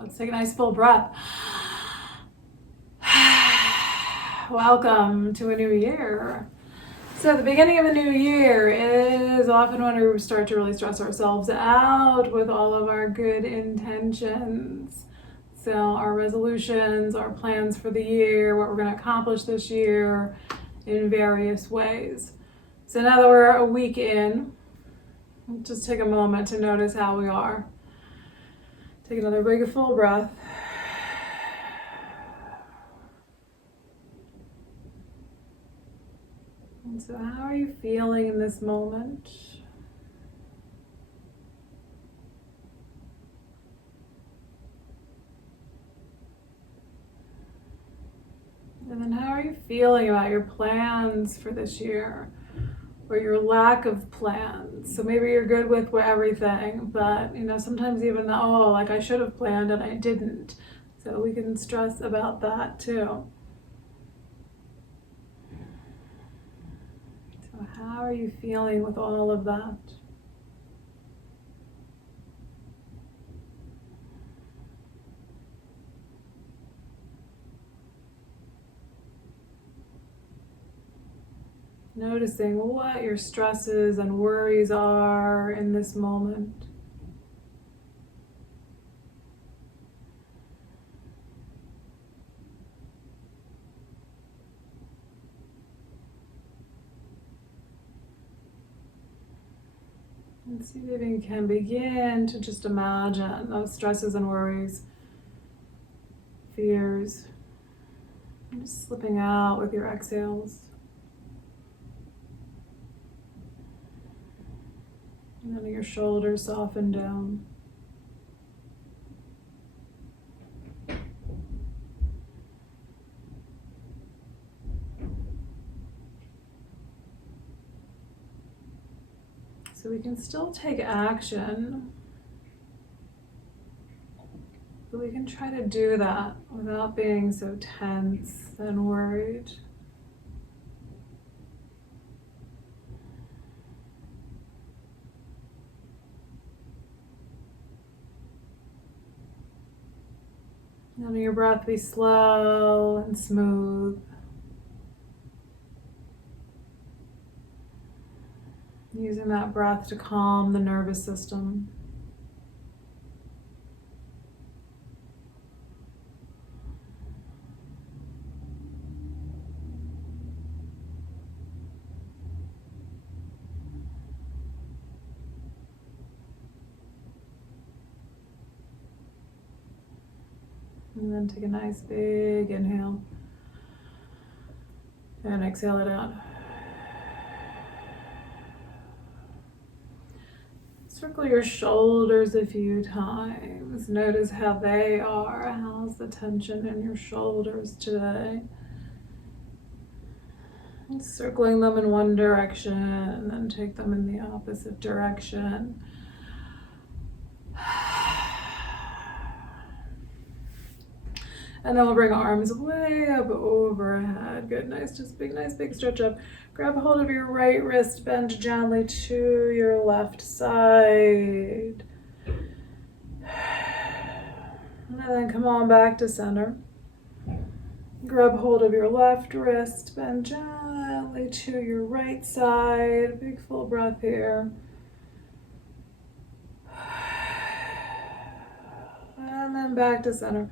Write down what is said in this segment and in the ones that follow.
Let's take a nice full breath. Welcome to a new year. So the beginning of a new year is often when we start to really stress ourselves out with all of our good intentions. So our resolutions, our plans for the year, what we're going to accomplish this year in various ways. So now that we're a week in, just take a moment to notice how we are. Take another big full breath. And so how are you feeling in this moment? And then how are you feeling about your plans for this year? Or your lack of plans? So maybe you're good with everything, but sometimes even though, like I should have planned and I didn't. So we can stress about that too. So how are you feeling with all of that? Noticing what your stresses and worries are in this moment. And see if you can begin to just imagine those stresses and worries, fears, just slipping out with your exhales. And then your shoulders soften down. So we can still take action, but we can try to do that without being so tense and worried. Let your breath be slow and smooth. Using that breath to calm the nervous system. And then take a nice big inhale. And exhale it out. Circle your shoulders a few times. Notice how they are. How's the tension in your shoulders today? And circling them in one direction and then take them in the opposite direction. And then we'll bring arms way up overhead. Good, nice big stretch up. Grab hold of your right wrist, bend gently to your left side. And then come on back to center. Grab hold of your left wrist, bend gently to your right side. Big full breath here. And then back to center.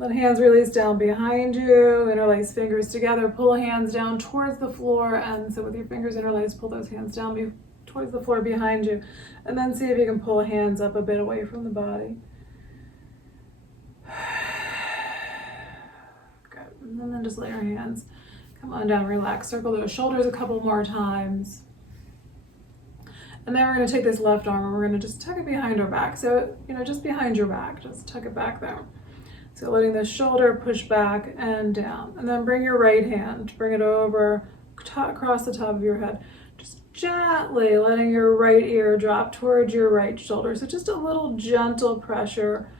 Let hands release down behind you, interlace fingers together, pull hands down towards the floor, and so with your fingers interlaced, pull those hands down towards the floor behind you, and then see if you can pull hands up a bit away from the body. Good, and then just let your hands come on down, relax, circle those shoulders a couple more times. And then we're going to take this left arm and we're going to just tuck it behind our back, so just behind your back, just tuck it back there. So letting the shoulder push back and down. And then bring your right hand, bring it over across the top of your head. Just gently letting your right ear drop towards your right shoulder. So just a little gentle pressure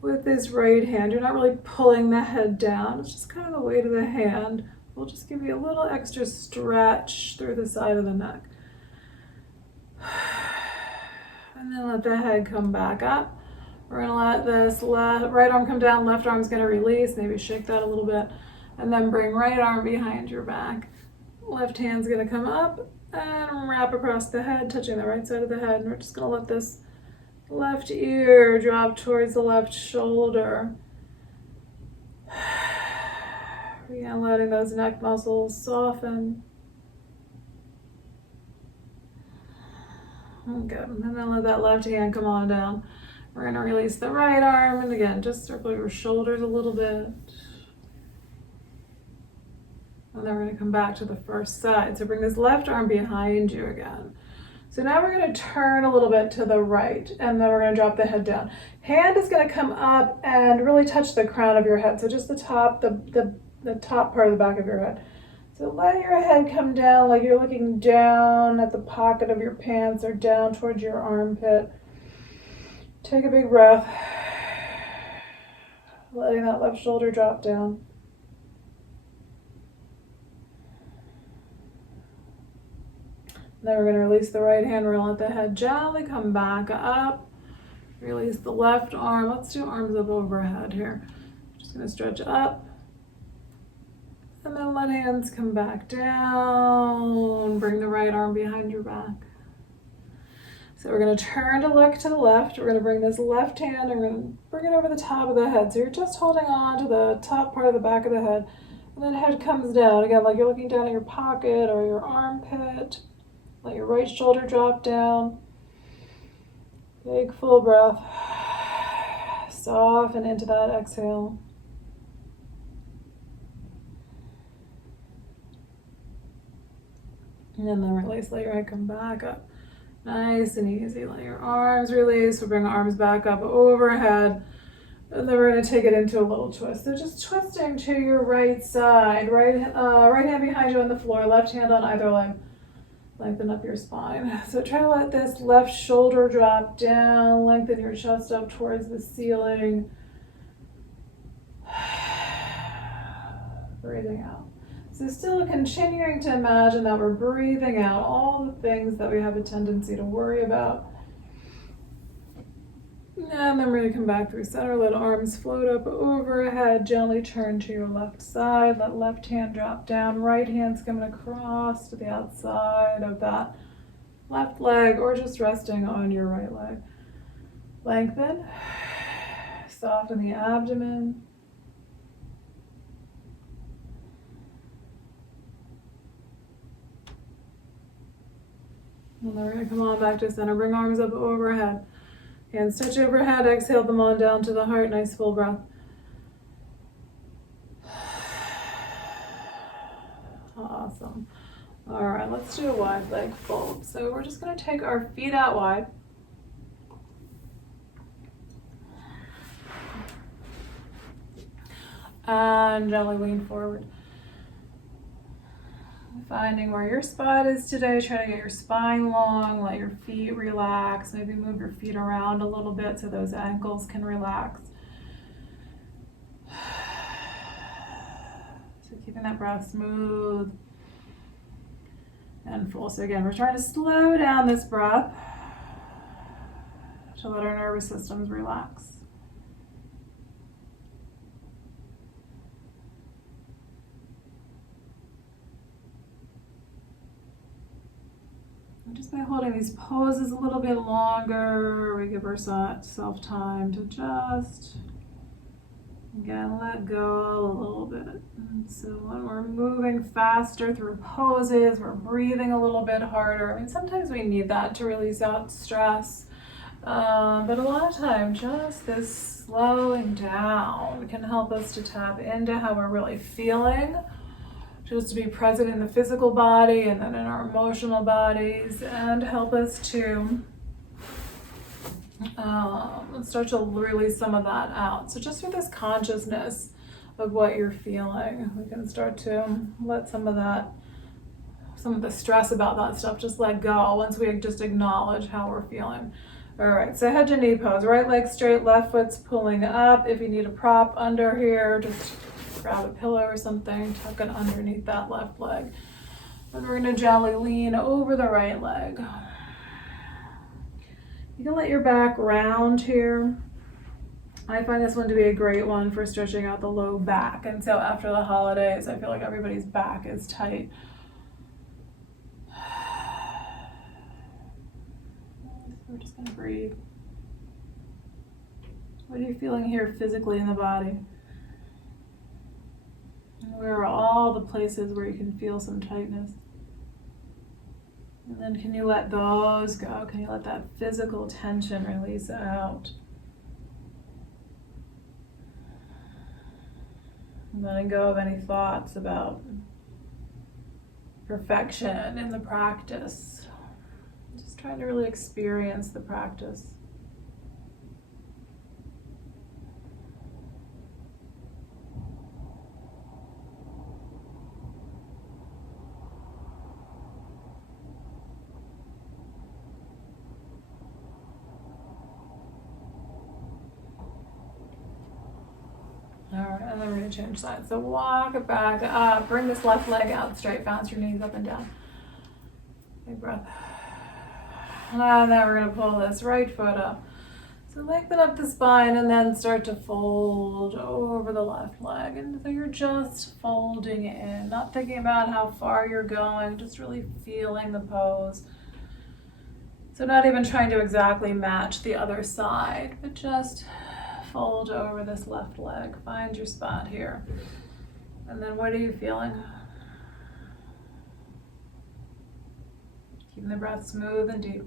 with this right hand. You're not really pulling the head down. It's just kind of the weight of the hand. We'll just give you a little extra stretch through the side of the neck. And then let the head come back up. We're gonna let this right arm come down, left arm's gonna release, maybe shake that a little bit, and then bring right arm behind your back. Left hand's gonna come up and wrap across the head, touching the right side of the head. And we're just gonna let this left ear drop towards the left shoulder. Again, letting those neck muscles soften. Good. And then let that left hand come on down. We're going to release the right arm. And again, just circle your shoulders a little bit. And then we're going to come back to the first side. So bring this left arm behind you again. So now we're going to turn a little bit to the right, and then we're going to drop the head down. Hand is going to come up and really touch the crown of your head. So just the top, the top part of the back of your head. So let your head come down like you're looking down at the pocket of your pants or down towards your armpit. Take a big breath, letting that left shoulder drop down. Then we're going to release the right hand. We're going to let the head gently come back up. Release the left arm. Let's do arms up overhead here. Just going to stretch up. And then let hands come back down. Bring the right arm behind your back. So we're going to turn to look to the left. We're going to bring this left hand and we're going to bring it over the top of the head. So you're just holding on to the top part of the back of the head. And then head comes down. Again, like you're looking down at your pocket or your armpit. Let your right shoulder drop down. Big full breath. Soften into that exhale. And then release, let your head come back up. Nice and easy. Let your arms release. We'll bring arms back up overhead. And then we're going to take it into a little twist. So just twisting to your right side. Right hand behind you on the floor, left hand on either leg. Lengthen up your spine. So try to let this left shoulder drop down. Lengthen your chest up towards the ceiling. Breathing out. So still continuing to imagine that we're breathing out all the things that we have a tendency to worry about. And then we're going to come back through center. Let arms float up overhead. Gently turn to your left side. Let left hand drop down. Right hand's coming across to the outside of that left leg or just resting on your right leg. Lengthen. Soften the abdomen. And then we're going to come on back to center. Bring arms up overhead. Hands touch overhead. Exhale them on down to the heart. Nice full breath. Awesome. All right, let's do a wide leg fold. So we're just going to take our feet out wide. And gently lean forward. Finding where your spot is today. Try to get your spine long. Let your feet relax. Maybe move your feet around a little bit so those ankles can relax. So keeping that breath smooth and full. So again, we're trying to slow down this breath to let our nervous systems relax. Just by holding these poses a little bit longer, we give ourselves time to just, again, let go a little bit. And so when we're moving faster through poses, we're breathing a little bit harder. I mean, sometimes we need that to release out stress. But a lot of time, just this slowing down can help us to tap into how we're really feeling. Just to be present in the physical body and then in our emotional bodies and help us to start to release some of that out. So just with this consciousness of what you're feeling, we can start to let some of the stress about that stuff just let go once we just acknowledge how we're feeling. All right, so head to knee pose. Right leg straight, left foot's pulling up. If you need a prop under here, just grab a pillow or something, tuck it underneath that left leg. And we're going to gently lean over the right leg. You can let your back round here. I find this one to be a great one for stretching out the low back. And so after the holidays, I feel like everybody's back is tight. So we're just gonna breathe. What are you feeling here physically in the body? Where are all the places where you can feel some tightness? And then can you let those go? Can you let that physical tension release out? And letting go of any thoughts about perfection in the practice. Just trying to really experience the practice. All right, and then we're gonna change sides. So walk it back up, bring this left leg out straight, bounce your knees up and down. Big breath. And then we're gonna pull this right foot up. So lengthen up the spine and then start to fold over the left leg. And so you're just folding in, not thinking about how far you're going, just really feeling the pose. So not even trying to exactly match the other side, but just fold over this left leg. Find your spot here. And then what are you feeling? Keeping the breath smooth and deep.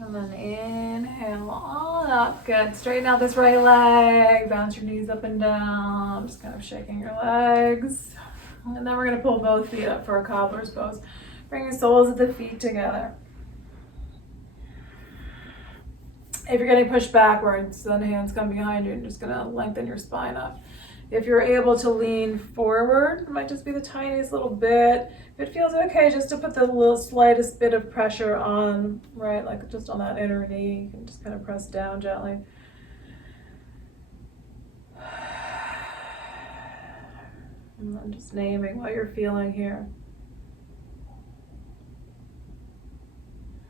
And then inhale on up. Good. Straighten out this right leg. Bounce your knees up and down. Just kind of shaking your legs. And then we're going to pull both feet up for a cobbler's pose. Bring your soles of the feet together. If you're getting pushed backwards, then hands come behind you and just going to lengthen your spine up. If you're able to lean forward, it might just be the tiniest little bit. If it feels okay, just to put the little slightest bit of pressure on, right, like just on that inner knee, you can just kind of press down gently. And then just naming what you're feeling here.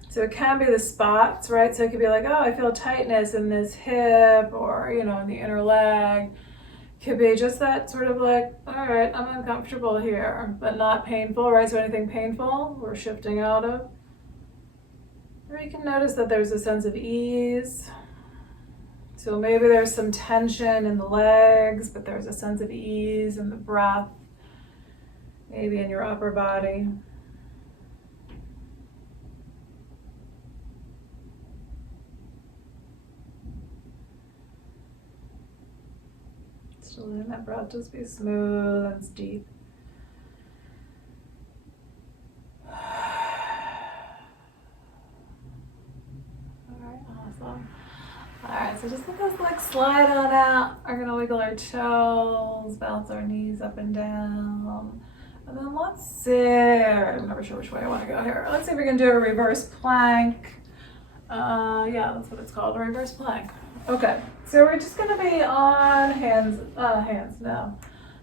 So it can be the spots, right? So it could be like, oh, I feel tightness in this hip or, in the inner leg. Could be just that sort of like, all right, I'm uncomfortable here, but not painful, right? So anything painful, we're shifting out of. Or you can notice that there's a sense of ease. So maybe there's some tension in the legs, but there's a sense of ease in the breath, maybe in your upper body. Still letting that breath just be smooth and deep. Alright, so just let those legs slide on out. We're gonna wiggle our toes, bounce our knees up and down. And then let's see, I'm never sure which way I wanna go here. Let's see if we can do a reverse plank. Yeah, that's what it's called, a reverse plank. Okay, so we're just gonna be on hands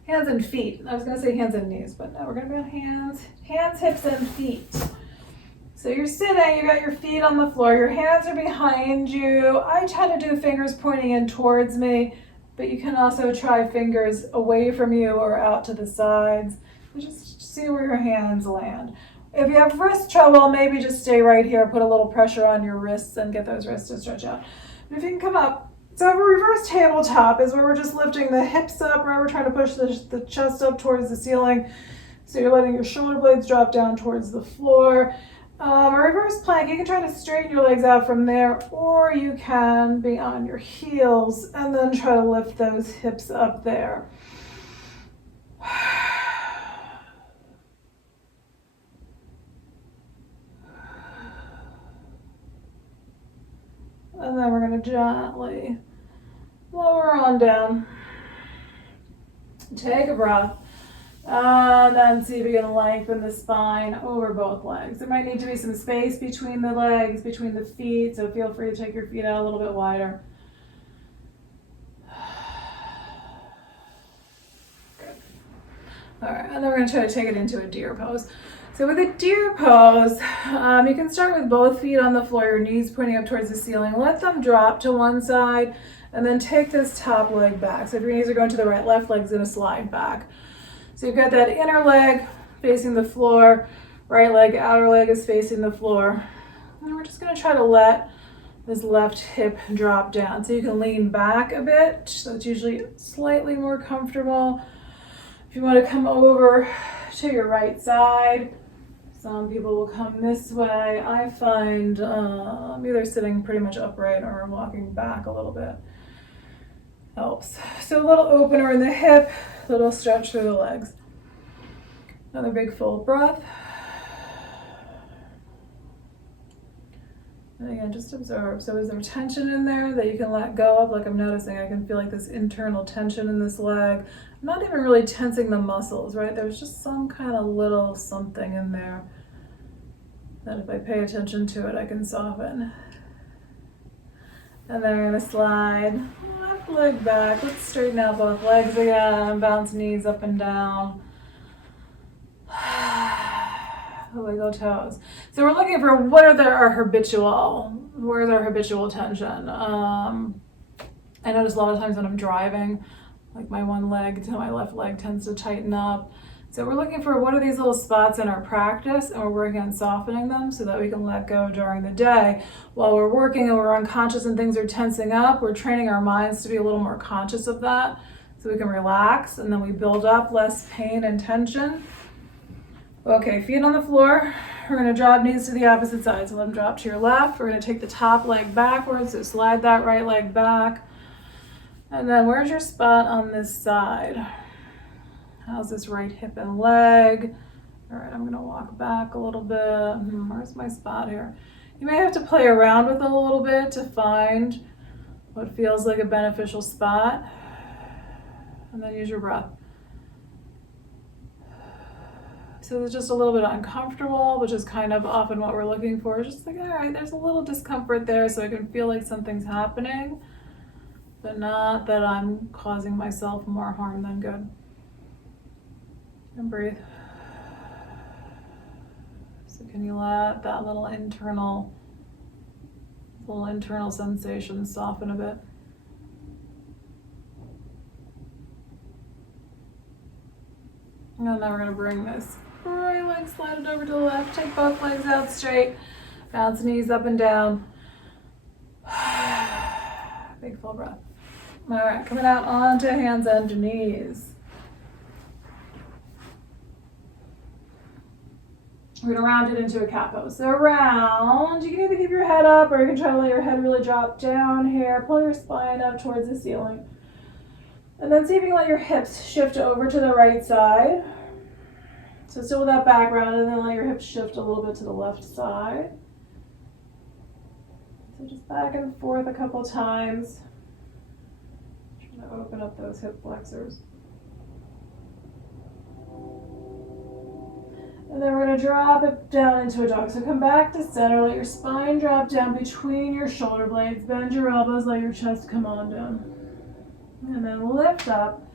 and feet. I was gonna say hands and knees, but no, we're gonna be on hands, hips, and feet. So you're sitting, you got your feet on the floor, your hands are behind you. I try to do fingers pointing in towards me, but you can also try fingers away from you or out to the sides. Just see where your hands land. If you have wrist trouble, maybe just stay right here, put a little pressure on your wrists and get those wrists to stretch out. But if you can come up, so a reverse tabletop is where we're just lifting the hips up, right? We're trying to push the chest up towards the ceiling. So you're letting your shoulder blades drop down towards the floor. A reverse plank, you can try to straighten your legs out from there, or you can be on your heels and then try to lift those hips up there. And then we're going to gently lower on down. Take a breath. And then see if you can lengthen the spine over both legs. There might need to be some space between the legs, between the feet, so feel free to take your feet out a little bit wider. Good. All right, and then we're going to try to take it into a deer pose. So with a deer pose, you can start with both feet on the floor, your knees pointing up towards the ceiling. Let them drop to one side, and then take this top leg back. So if your knees are going to the right, left leg's going to slide back. So you've got that inner leg facing the floor, right leg, outer leg is facing the floor. And we're just going to try to let this left hip drop down. So you can lean back a bit, so it's usually slightly more comfortable. If you want to come over to your right side, some people will come this way. I find either sitting pretty much upright or walking back a little bit helps. So a little opener in the hip, a little stretch through the legs. Another big full breath. And again, just observe. So is there tension in there that you can let go of? Like I'm noticing, I can feel like this internal tension in this leg. I'm not even really tensing the muscles, right? There's just some kind of little something in there that if I pay attention to it, I can soften. And then we're going to slide left leg back. Let's straighten out both legs again. Bounce knees up and down. Wiggle toes. So we're looking for where's our habitual tension. I notice a lot of times when I'm driving, like my one leg to my left leg tends to tighten up. So we're looking for what are these little spots in our practice, and we're working on softening them so that we can let go during the day. While we're working and we're unconscious and things are tensing up, we're training our minds to be a little more conscious of that so we can relax, and then we build up less pain and tension. Okay, feet on the floor. We're going to drop knees to the opposite side. So let them drop to your left. We're going to take the top leg backwards, so slide that right leg back. And then where's your spot on this side? How's this right hip and leg? All right, I'm going to walk back a little bit. Where's my spot here? You may have to play around with it a little bit to find what feels like a beneficial spot. And then use your breath. So it's just a little bit uncomfortable, which is kind of often what we're looking for. Just like, all right, there's a little discomfort there so I can feel like something's happening, but not that I'm causing myself more harm than good. And breathe. So can you let that little internal sensation soften a bit? And then we're going to bring this right leg slided over to the left. Take both legs out straight. Bounce knees up and down. Big full breath. All right, coming out onto hands and knees. We're going to round it into a cat pose. So round, you can either keep your head up or you can try to let your head really drop down here. Pull your spine up towards the ceiling. And then see if you can let your hips shift over to the right side. So still with that back round, and then let your hips shift a little bit to the left side. So just back and forth a couple times. Trying to open up those hip flexors. And then we're going to drop it down into a dog. So come back to center, let your spine drop down between your shoulder blades, bend your elbows, let your chest come on down. And then lift up,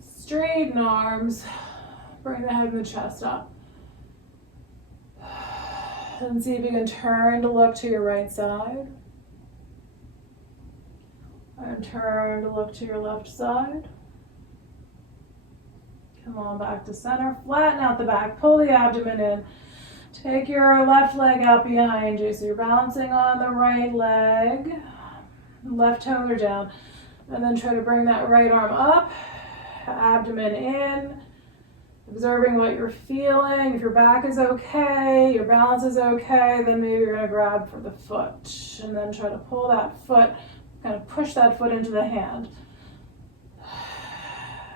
straighten arms, bring the head and the chest up. And see if you can turn to look to your right side. And turn to look to your left side. Come on back to center, flatten out the back, pull the abdomen in. Take your left leg out behind you. So you're balancing on the right leg, left toes are down. And then try to bring that right arm up, abdomen in, observing what you're feeling. If your back is okay, your balance is okay, then maybe you're going to grab for the foot. And then try to pull that foot, kind of push that foot into the hand.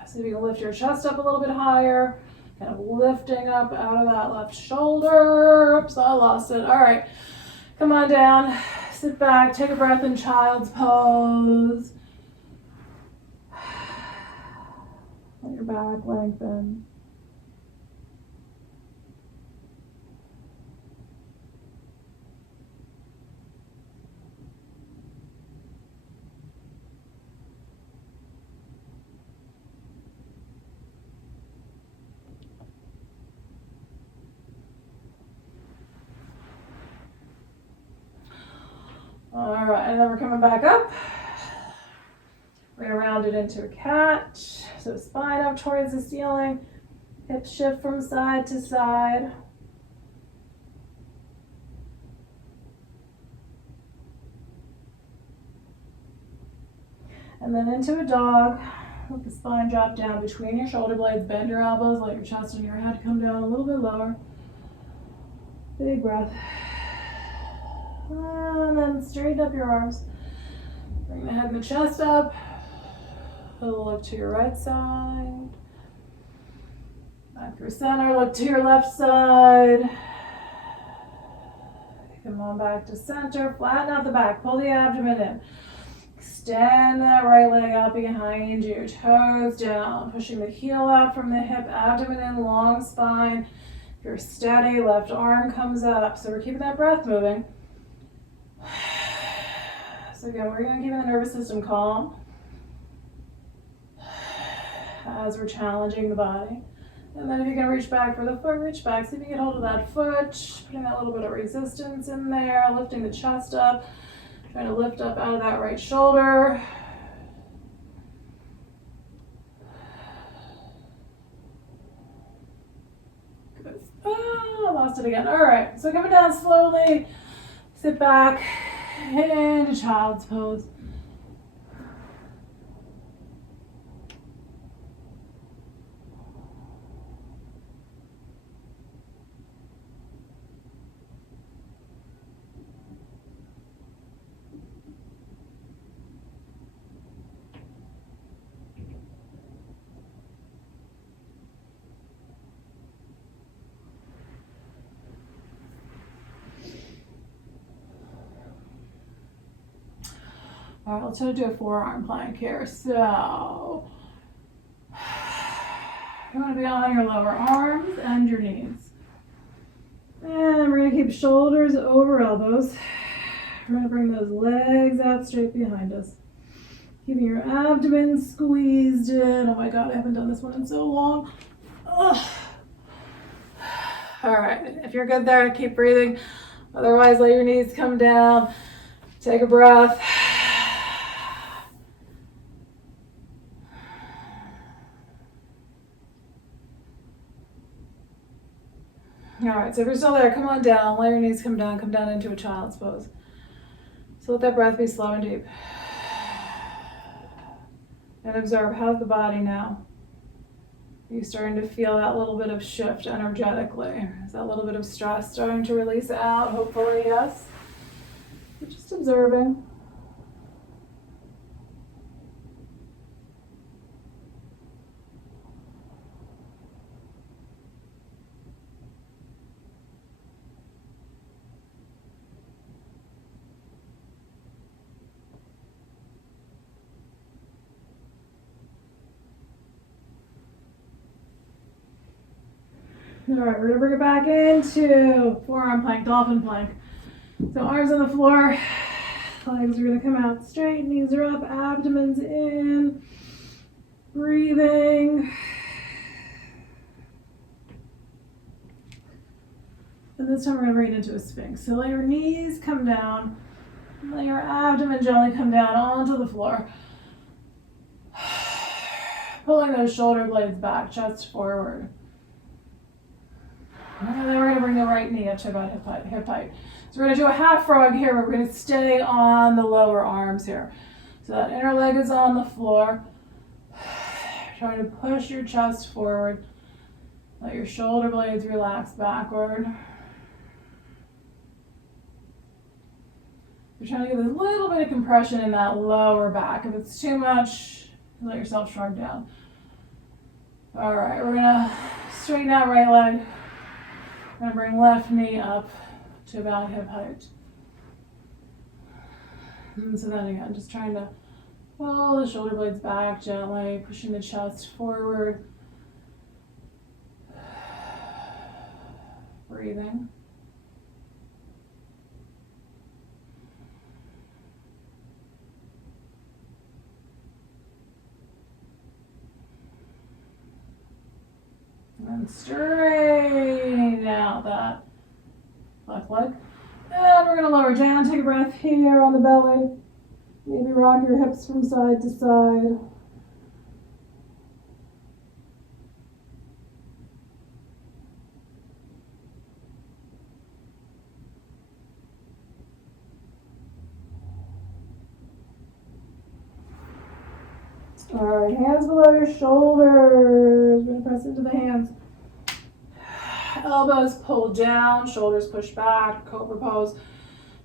See if you can lift your chest up a little bit higher, kind of lifting up out of that left shoulder. Oops, I lost it. All right, come on down. Sit back, take a breath in child's pose. Let your back lengthen. All right, and then we're coming back up. We're gonna round it into a cat. So spine up towards the ceiling, hips shift from side to side. And then into a dog. Let the spine drop down between your shoulder blades, bend your elbows, let your chest and your head come down a little bit lower. Big breath. And then straighten up your arms. Bring the head and the chest up. A little look to your right side. Back through center, look to your left side. Come on back to center, flatten out the back, pull the abdomen in. Extend that right leg out behind you, toes down, pushing the heel out from the hip, abdomen in, long spine. If you're steady, left arm comes up. So we're keeping that breath moving. So again, we're going to keep the nervous system calm as we're challenging the body. And then if you can reach back for the foot, reach back. See if you can hold of that foot, putting that little bit of resistance in there, lifting the chest up, trying to lift up out of that right shoulder. Good. Ah, lost it again. All right, so coming down slowly, sit back into child's pose. All right, let's do a forearm plank here. So you want to be on your lower arms and your knees. And we're going to keep shoulders over elbows. We're going to bring those legs out straight behind us. Keeping your abdomen squeezed in. Oh my God, I haven't done this one in so long. Ugh. All right, if you're good there, keep breathing. Otherwise, let your knees come down. Take a breath. All right, so if you're still there, come on down. Let your knees come down into a child's pose. So let that breath be slow and deep. And observe, how's the body now? Are you starting to feel that little bit of shift energetically? Is that little bit of stress starting to release out? Hopefully, yes. You're just observing. All right, we're gonna bring it back into forearm plank, dolphin plank. So arms on the floor, legs are gonna come out straight, knees are up, abdomen's in, breathing. And this time we're gonna bring it into a sphinx. So let your knees come down, let your abdomen gently come down onto the floor. Pulling those shoulder blades back, chest forward. And then we're going to bring the right knee up to about hip height. So we're going to do a half frog here. We're going to stay on the lower arms here. So that inner leg is on the floor. Trying to push your chest forward. Let your shoulder blades relax backward. You're trying to get a little bit of compression in that lower back. If it's too much, let yourself shrug down. All right, we're going to straighten out right leg. We're going to bring left knee up to about hip height. And so then again, just trying to pull the shoulder blades back gently, pushing the chest forward. Breathing. And then straightening out that left leg. And we're going to lower down, take a breath here on the belly. Maybe rock your hips from side to side. All right, hands below your shoulders. We're going to press into the hands. Elbows pull down, shoulders push back, cobra pose,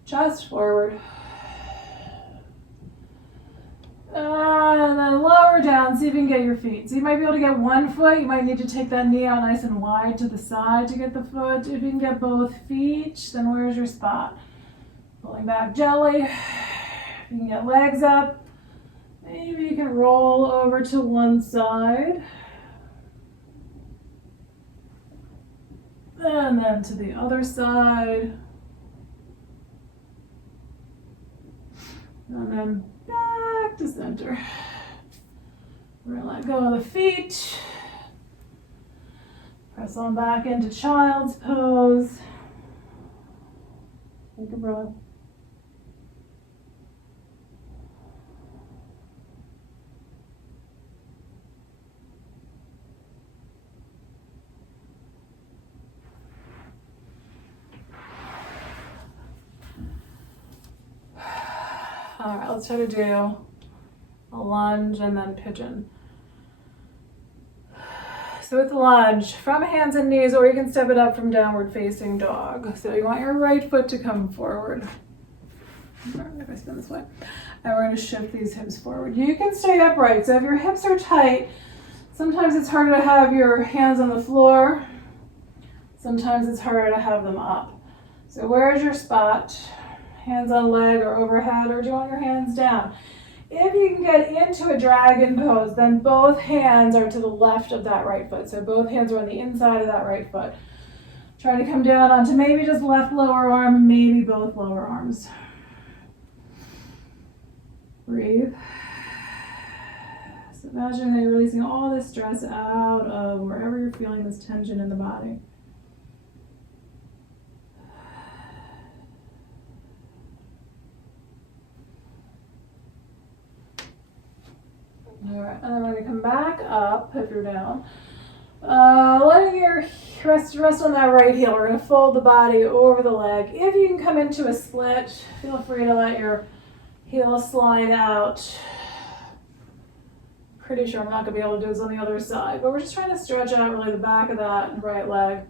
chest forward. And then lower down, see if you can get your feet. So you might be able to get one foot, you might need to take that knee out nice and wide to the side to get the foot. If you can get both feet, then where's your spot? Pulling back gently. If you can get legs up, maybe you can roll over to one side. And then to the other side. And then back to center. We're gonna let go of the feet. Press on back into child's pose. Take a breath. All right, let's try to do a lunge and then pigeon. So with the lunge, from hands and knees, or you can step it up from downward facing dog. So you want your right foot to come forward. If I spin this way. And we're going to shift these hips forward. You can stay upright. So if your hips are tight, sometimes it's harder to have your hands on the floor. Sometimes it's harder to have them up. So where's your spot? Hands on leg or overhead, or do you want your hands down? If you can get into a dragon pose, then both hands are to the left of that right foot. So both hands are on the inside of that right foot. Try to come down onto maybe just left lower arm, maybe both lower arms. Breathe. So imagine that you're releasing all this stress out of wherever you're feeling this tension in the body. All right, and then we're going to come back up if you're down. Letting your rest on that right heel. We're going to fold the body over the leg. If you can come into a split, feel free to let your heel slide out. Pretty sure I'm not going to be able to do this on the other side, but we're just trying to stretch out really the back of that right leg.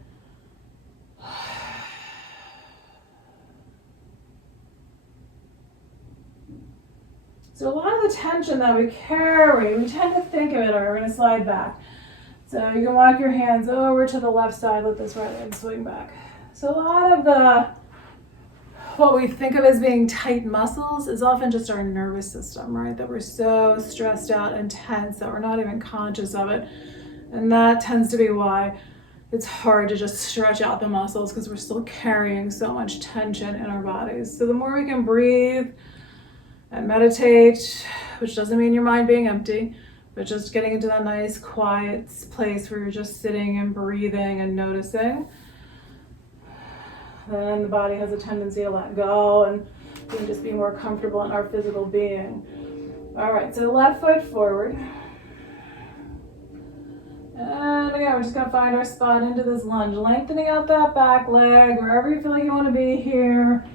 So a lot of the tension that we carry, we tend to think of it, or we're going to slide back. So you can walk your hands over to the left side, let this right leg swing back. So a lot of what we think of as being tight muscles is often just our nervous system, right? That we're so stressed out and tense that we're not even conscious of it. And that tends to be why it's hard to just stretch out the muscles, because we're still carrying so much tension in our bodies. So the more we can breathe and meditate, which doesn't mean your mind being empty, but just getting into that nice quiet place where you're just sitting and breathing and noticing, then the body has a tendency to let go and we can just be more comfortable in our physical being. All right, so left foot forward. And again, we're just gonna find our spot into this lunge, lengthening out that back leg, wherever you feel like you wanna be here.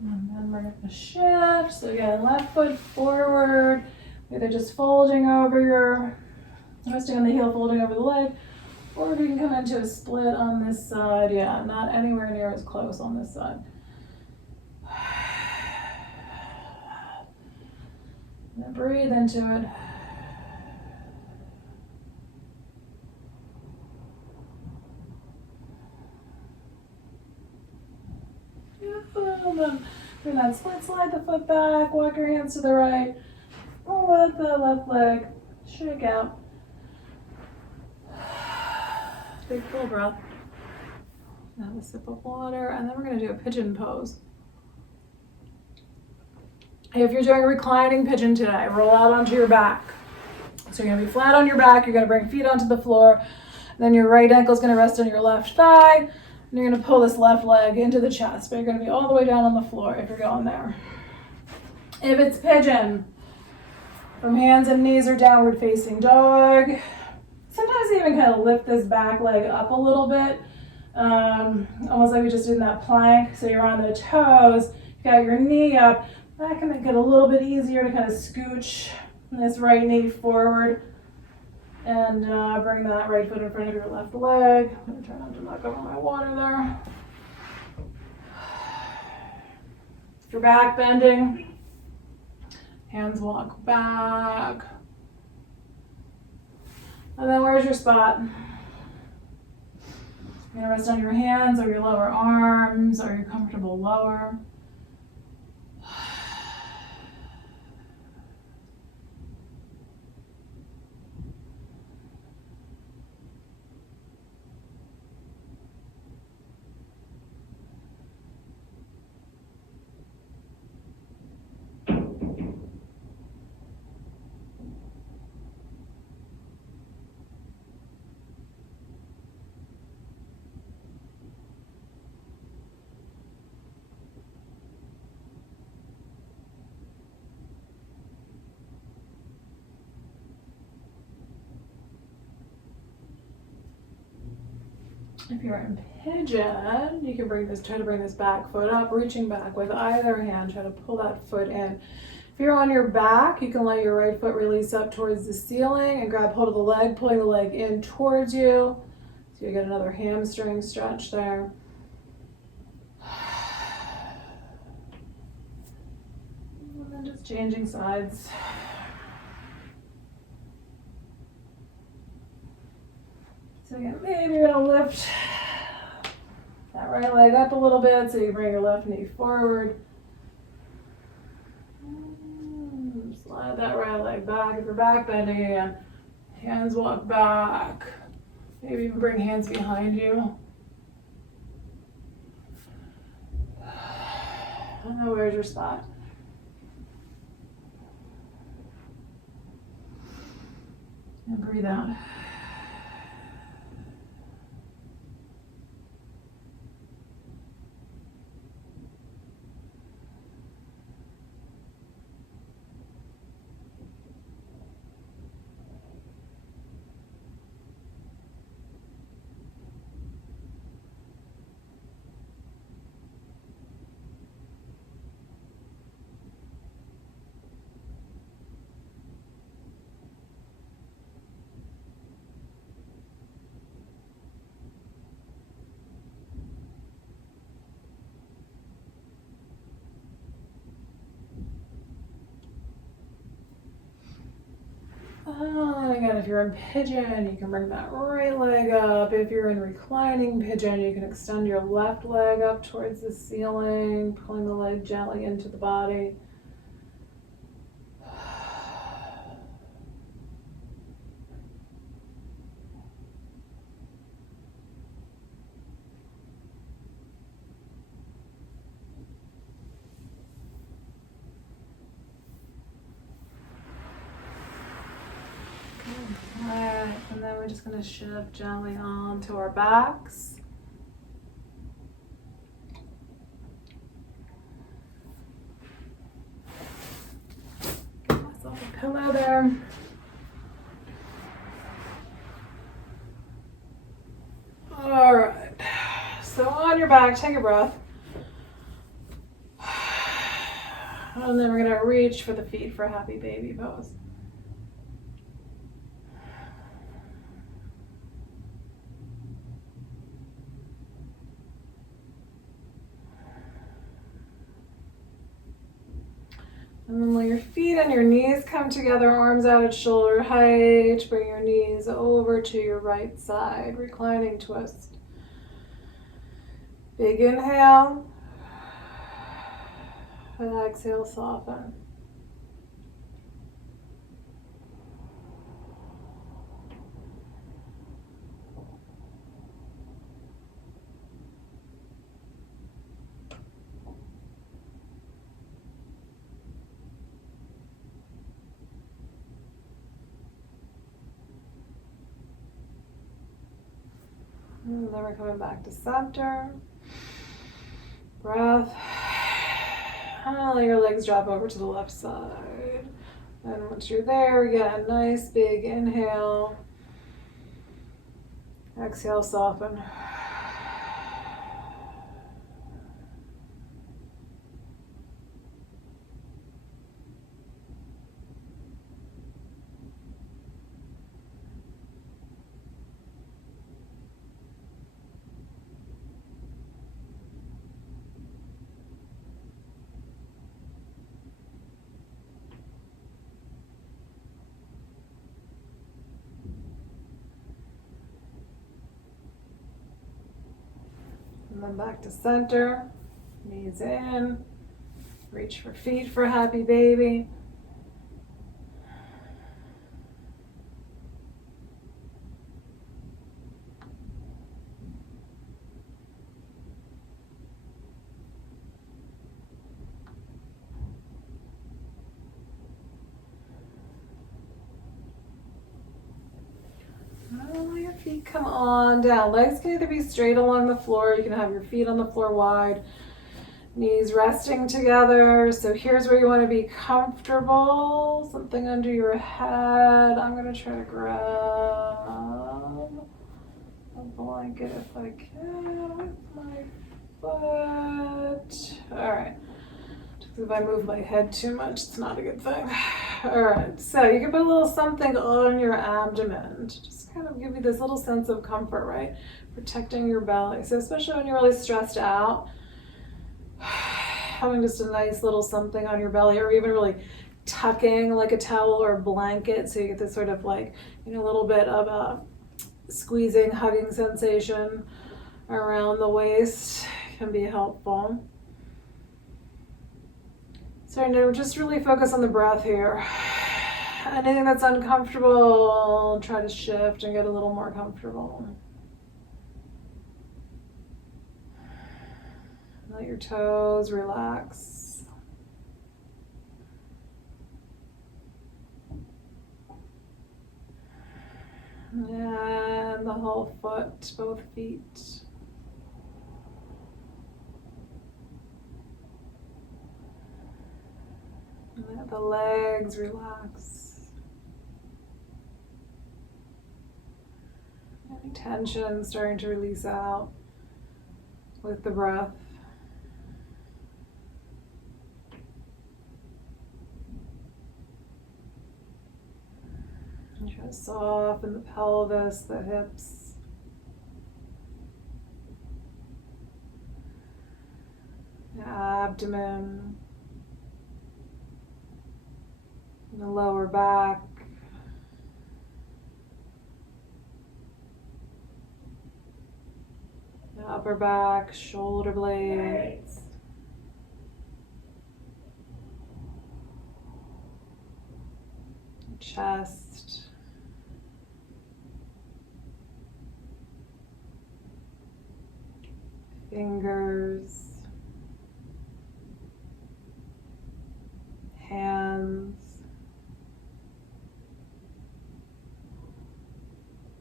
And then we're gonna shift. So again, left foot forward, either just folding over your, resting on the heel, folding over the leg, or if you can come into a split on this side. Yeah, not anywhere near as close on this side. And then breathe into it. Then bring that split, slide the foot back, walk your hands to the right, let the left leg shake out. Big full breath. Have a sip of water, and then we're going to do a pigeon pose. If you're doing a reclining pigeon today, roll out onto your back. So you're going to be flat on your back, you're going to bring feet onto the floor, then your right ankle is going to rest on your left thigh. And you're going to pull this left leg into the chest, but you're going to be all the way down on the floor if you're going there. If it's pigeon, from hands and knees or downward facing dog. Sometimes even kind of lift this back leg up a little bit, almost like we just did in that plank. So you're on the toes, you got your knee up. That can make it a little bit easier to kind of scooch this right knee forward. And bring that right foot in front of your left leg. I'm going to try not to knock over my water there. If you're back bending, hands walk back. And then where's your spot? You're going to rest on your hands or your lower arms or your comfortable lower. If you're in pigeon, you can try to bring this back foot up, reaching back with either hand, try to pull that foot in. If you're on your back, you can let your right foot release up towards the ceiling and grab hold of the leg, pulling the leg in towards you. So you get another hamstring stretch there. And then just changing sides. So again, maybe you're gonna lift that right leg up a little bit so you bring your left knee forward. Slide that right leg back. If you're back bending again, hands walk back. Maybe even bring hands behind you. And now where's your spot? And breathe out. Again, if you're in pigeon, you can bring that right leg up. If you're in reclining pigeon, you can extend your left leg up towards the ceiling, pulling the leg gently into the body. And then we're just going to shift gently onto our backs. Get myself a pillow there. All right. So on your back, take a breath. And then we're gonna reach for the feet for happy baby pose. And then let your feet and your knees come together, arms out at shoulder height. Bring your knees over to your right side, reclining twist. Big inhale. And exhale, soften. And then we're coming back to center. Breath. And let your legs drop over to the left side. And once you're there, get a nice big inhale. Exhale, soften. And then back to center, knees in, reach for feet for happy baby. Let your feet come on down. Legs can either be straight along the floor, you can have your feet on the floor wide, knees resting together. So here's where you want to be comfortable. Something under your head. I'm going to try to grab a blanket if I can with my foot. All right. If I move my head too much, it's not a good thing. All right, so you can put a little something on your abdomen to just kind of give you this little sense of comfort, right? Protecting your belly. So especially when you're really stressed out, having just a nice little something on your belly, or even really tucking like a towel or a blanket, so you get this sort of like, you know, a little bit of a squeezing, hugging sensation around the waist can be helpful. So now just really focus on the breath here. Anything that's uncomfortable, try to shift and get a little more comfortable. Let your toes relax. And the whole foot, both feet. Let the legs relax. Any tension starting to release out with the breath. And try to soften the pelvis, the hips. The abdomen. The lower back, the upper back, shoulder blades, chest, fingers, hands,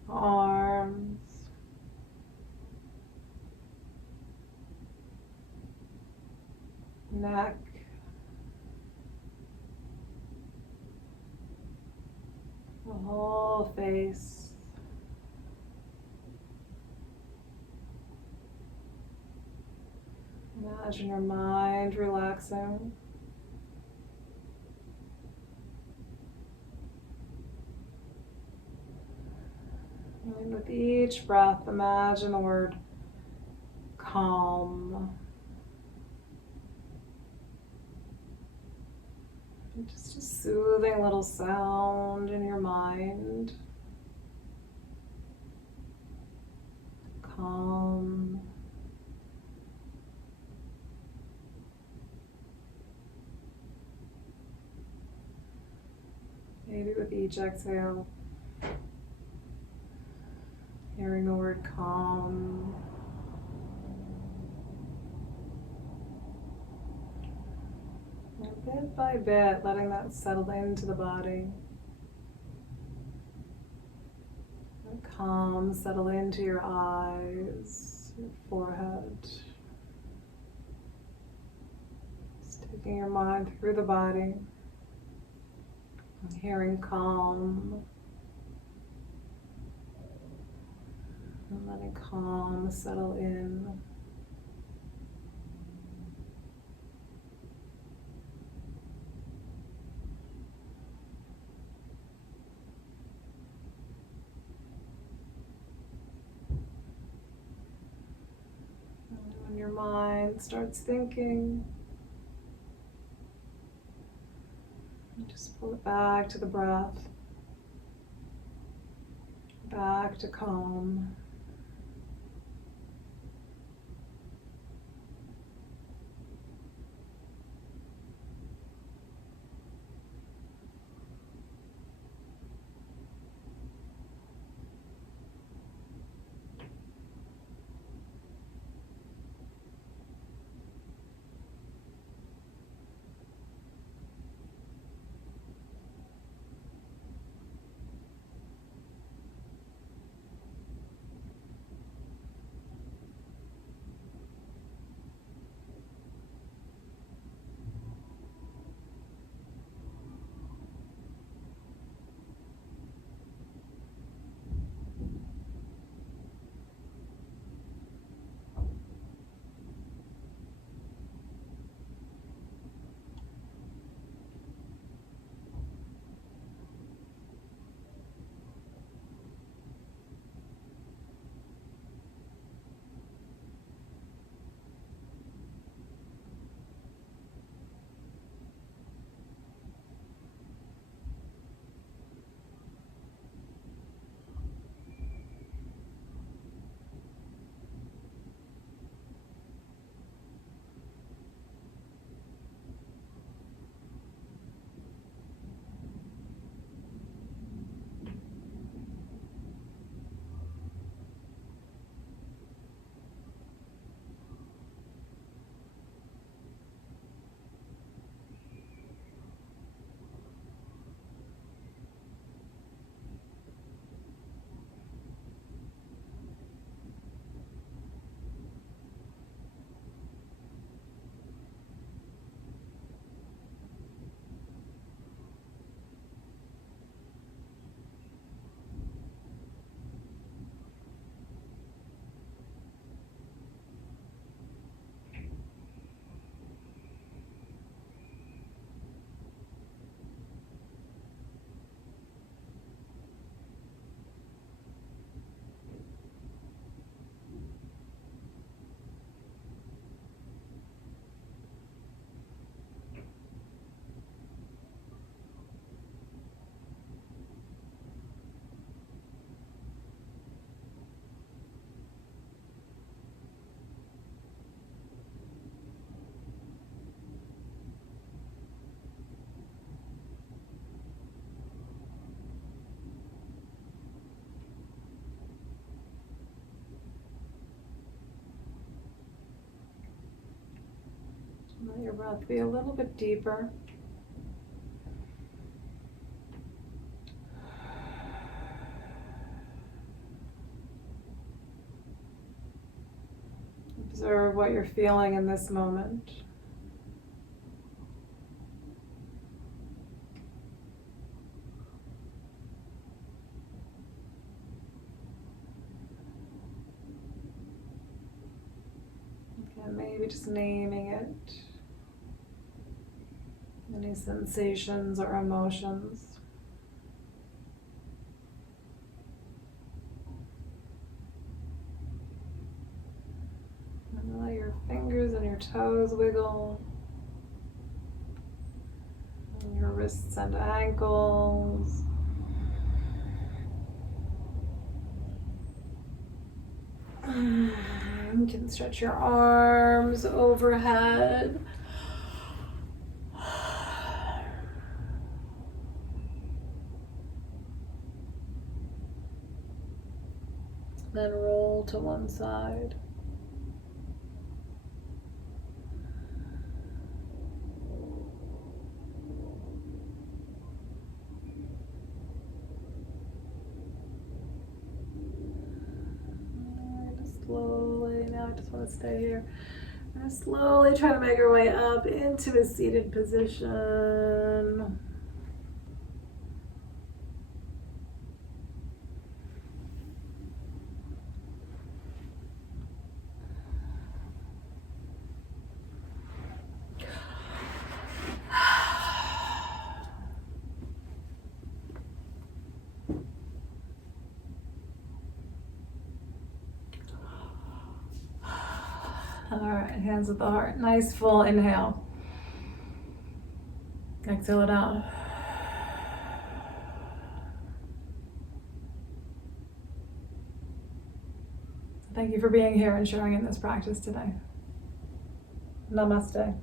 arms, neck, the whole face. Imagine your mind relaxing. And with each breath, imagine the word calm. Just a soothing little sound in your mind. Calm. Maybe with each exhale, hearing the word calm. And bit by bit, letting that settle into the body. That calm settle into your eyes, your forehead. Just taking your mind through the body. And hearing calm. And letting calm settle in. And when your mind starts thinking, just pull it back to the breath, back to calm. Let your breath be a little bit deeper. Observe what you're feeling in this moment. And maybe just naming it. Any sensations or emotions. your toes wiggle. And your wrists and ankles. You can stretch your arms overhead. Then roll to one side. Slowly, now I just want to stay here. We're going to slowly try to make our way up into a seated position. All right, hands at the heart. Nice full inhale. Exhale it out. Thank you for being here and sharing in this practice today. Namaste.